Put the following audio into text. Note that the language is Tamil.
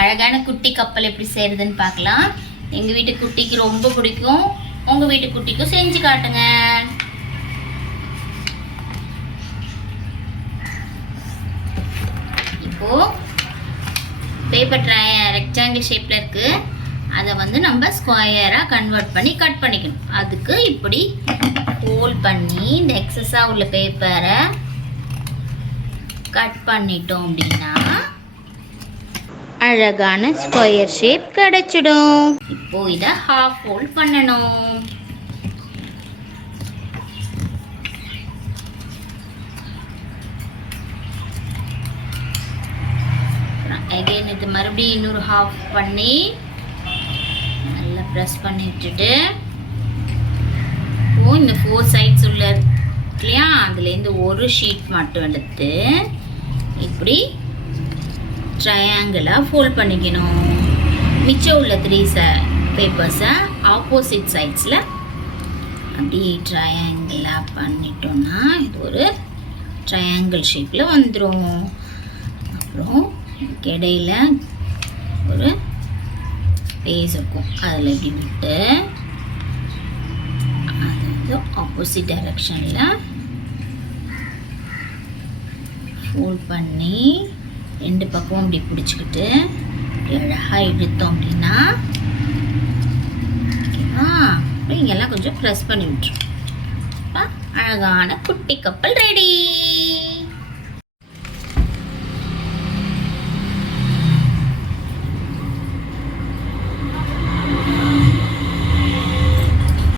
அழகான குட்டி கப்பல் எப்படி செய்யறதுன்னு பார்க்கலாம். எங்கள் வீட்டு குட்டிக்கு ரொம்ப பிடிக்கும், உங்கள் வீட்டு குட்டிக்கும் செஞ்சு காட்டுங்க. இப்போது பேப்பர் ரெக்டாங்கிள் ஷேப்பில் இருக்குது, அதை நம்ம ஸ்கொயராக கன்வெர்ட் பண்ணி கட் பண்ணிக்கணும். அதுக்கு இப்படி ஹோல் பண்ணி இந்த எக்ஸஸாக உள்ள பேப்பரை கட் பண்ணிட்டோம் அப்படின்னா அழகான ஸ்கொயர் ஷேப் கிடைச்சிடும். இப்போ இதை ஹாஃப் ஃபோல்ட் பண்ணணும். அகைன் இது மறுபடியும் இன்னொரு ஹாஃப் பண்ணி நல்லா ப்ரெஸ் பண்ணி விட்டுட்டு இப்போ இந்த 4 சைட்ஸ் உள்ள இல்லையா, அதுலேருந்து ஒரு ஷீட் மட்டும் எடுத்து இப்படி ட்ரையாங்கிளாக ஃபோல்ட் பண்ணிக்கணும். மிச்சம் உள்ள 3 பேப்பர்ஸை ஆப்போசிட் சைட்ஸில் அப்படி ட்ரையாங்கிளாக பண்ணிட்டோன்னா இது ஒரு ட்ரையாங்கிள் ஷேப்பில் வந்துடும். அப்புறம் இடையில ஒரு ஸ்பேஸ் இருக்கும், அதில் இப்படி விட்டு அது வந்து ஆப்போசிட் டைரக்ஷனில் ஃபோல்ட் பண்ணி 2 பக்கமும் இப்படி பிடிச்சிக்கிட்டு அழகாக இழுத்தோம் அப்படின்னா ஓகேவா. இங்கெல்லாம் கொஞ்சம் ப்ரெஸ் பண்ணி விட்டுரும். அழகான குட்டி கப்பல் ரெடி.